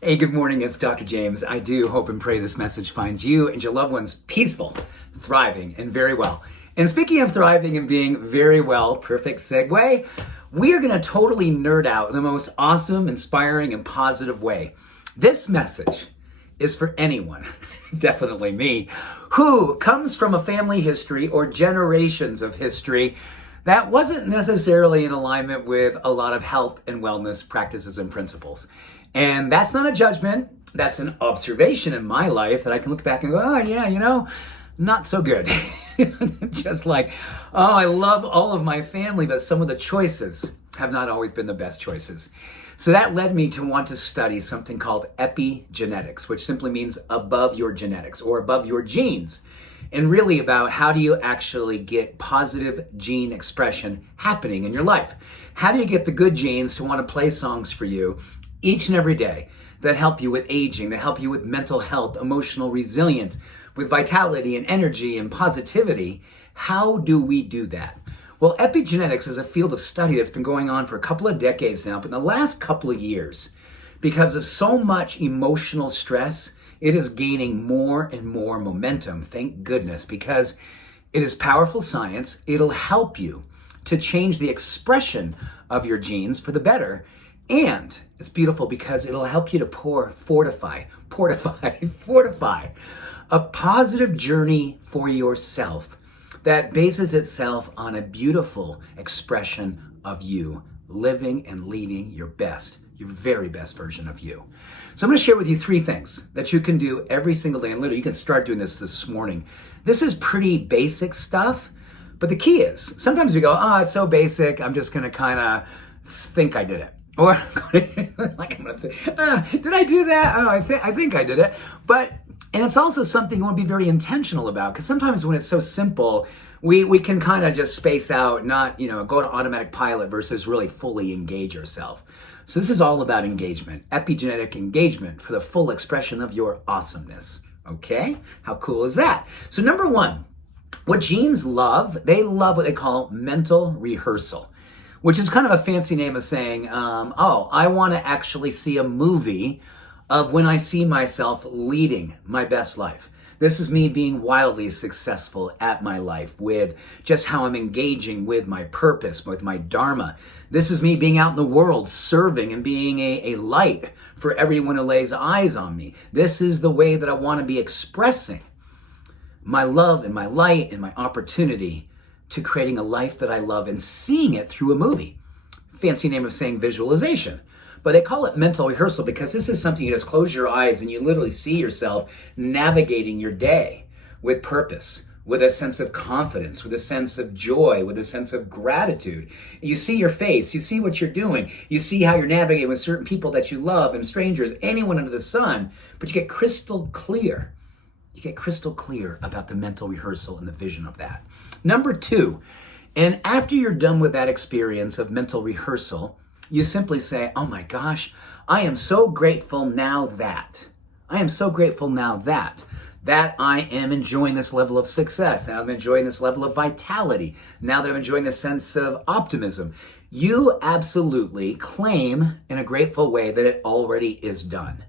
Hey, good morning. It's Dr. James. I do hope and pray this message finds you and your loved ones peaceful, thriving, and very well. And speaking of thriving and being very well, perfect segue, we are going to totally nerd out in the most awesome, inspiring, and positive way. This message is for anyone, definitely me, who comes from a family history or generations of history that wasn't necessarily in alignment with a lot of health and wellness practices and principles. And that's not a judgment. That's an observation in my life that I can look back and go, oh yeah, not so good. Just like, oh, I love all of my family, but some of the choices have not always been the best choices. So that led me to want to study something called epigenetics, which simply means above your genetics or above your genes. And really about how do you actually get positive gene expression happening in your life? How do you get the good genes to want to play songs for you each and every day that help you with aging, that help you with mental health, emotional resilience, with vitality and energy and positivity? How do we do that? Well, epigenetics is a field of study that's been going on for a couple of decades now, but in the last couple of years, because of so much emotional stress, it is gaining more and more momentum, thank goodness, because it is powerful science. It'll help you to change the expression of your genes for the better. And it's beautiful because it'll help you to fortify a positive journey for yourself that bases itself on a beautiful expression of you living and leading your best, your very best version of you. So I'm going to share with you 3 things that you can do every single day. And literally, you can start doing this morning. This is pretty basic stuff, but the key is sometimes we go, oh, it's so basic. I'm just going to kind of think I did it. Or like I'm gonna think, did I do that? Oh, I think I did it. And it's also something you want to be very intentional about, because sometimes when it's so simple, we can kind of just space out, not go to automatic pilot versus really fully engage yourself. So this is all about engagement, epigenetic engagement for the full expression of your awesomeness. Okay, how cool is that? So number 1, what genes love, they love what they call mental rehearsal, which is kind of a fancy name of saying, I want to actually see a movie of when I see myself leading my best life. This is me being wildly successful at my life with just how I'm engaging with my purpose, with my dharma. This is me being out in the world, serving and being a light for everyone who lays eyes on me. This is the way that I want to be expressing my love and my light and my opportunity to creating a life that I love and seeing it through a movie. Fancy name of saying visualization. But they call it mental rehearsal because this is something you just close your eyes and you literally see yourself navigating your day with purpose, with a sense of confidence, with a sense of joy, with a sense of gratitude. You see your face, you see what you're doing, you see how you're navigating with certain people that you love and strangers, anyone under the sun, but you get crystal clear. You get crystal clear about the mental rehearsal and the vision of that. Number 2, and after you're done with that experience of mental rehearsal, you simply say, oh my gosh, I am so grateful now that I am enjoying this level of success. Now I'm enjoying this level of vitality. Now that I'm enjoying a sense of optimism. You absolutely claim in a grateful way that it already is done.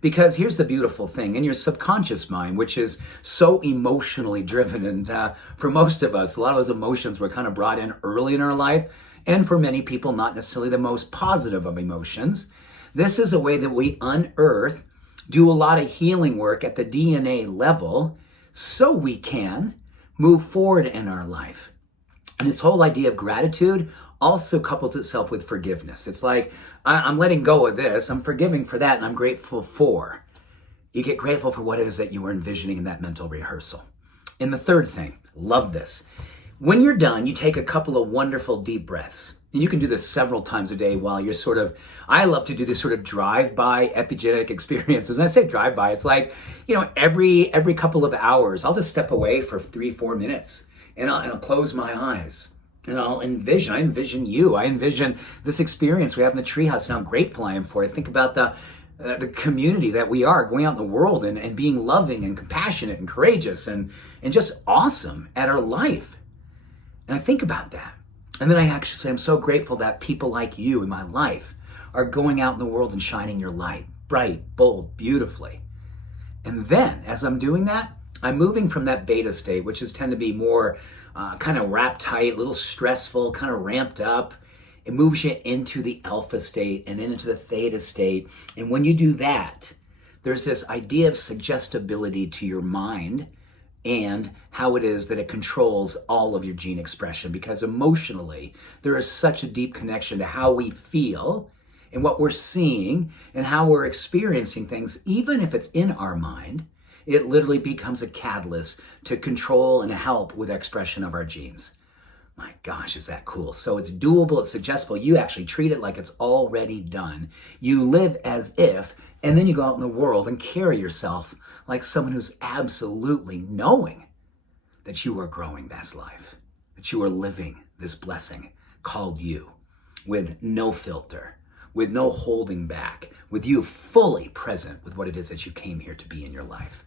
Because here's the beautiful thing, in your subconscious mind, which is so emotionally driven, and for most of us, a lot of those emotions were kind of brought in early in our life, and for many people, not necessarily the most positive of emotions. This is a way that we unearth, do a lot of healing work at the DNA level, so we can move forward in our life. And this whole idea of gratitude also couples itself with forgiveness. It's like, I'm letting go of this, I'm forgiving for that, and I'm grateful for. You get grateful for what it is that you were envisioning in that mental rehearsal. And the third thing, love this. When you're done, you take a couple of wonderful deep breaths. And you can do this several times a day while you're I love to do this sort of drive-by epigenetic experiences. And I say drive-by, it's like, every couple of hours, I'll just step away for 3-4 minutes and I'll close my eyes. And I envision you. I envision this experience we have in the treehouse and how grateful I am for it. I think about the community that we are going out in the world and being loving and compassionate and courageous and just awesome at our life. And I think about that. And then I actually say, I'm so grateful that people like you in my life are going out in the world and shining your light. bright, bold, beautifully. And then as I'm doing that, I'm moving from that beta state, which is tend to be more kind of wrapped tight, a little stressful, kind of ramped up. It moves you into the alpha state and then into the theta state. And when you do that, there's this idea of suggestibility to your mind and how it is that it controls all of your gene expression, because emotionally, there is such a deep connection to how we feel and what we're seeing and how we're experiencing things. Even if it's in our mind, it literally becomes a catalyst to control and help with expression of our genes. My gosh, is that cool? So it's doable, it's suggestible. You actually treat it like it's already done. You live as if, and then you go out in the world and carry yourself like someone who's absolutely knowing that you are growing this life, that you are living this blessing called you, with no filter, with no holding back, with you fully present with what it is that you came here to be in your life.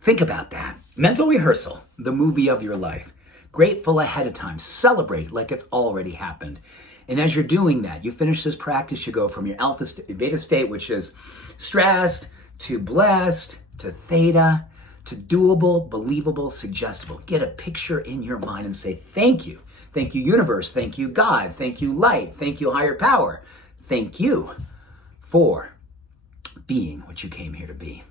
Think about that. Mental rehearsal, the movie of your life. Grateful ahead of time. Celebrate it like it's already happened. And as you're doing that, you finish this practice, you go from your alpha beta state, which is stressed, to blessed, to theta, to doable, believable, suggestible. Get a picture in your mind and say, thank you. Thank you, universe. Thank you, God. Thank you, light. Thank you, higher power. Thank you for being what you came here to be.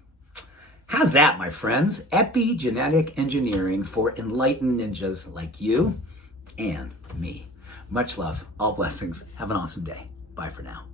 How's that, my friends? Epigenetic engineering for enlightened ninjas like you and me. Much love, all blessings. Have an awesome day. Bye for now.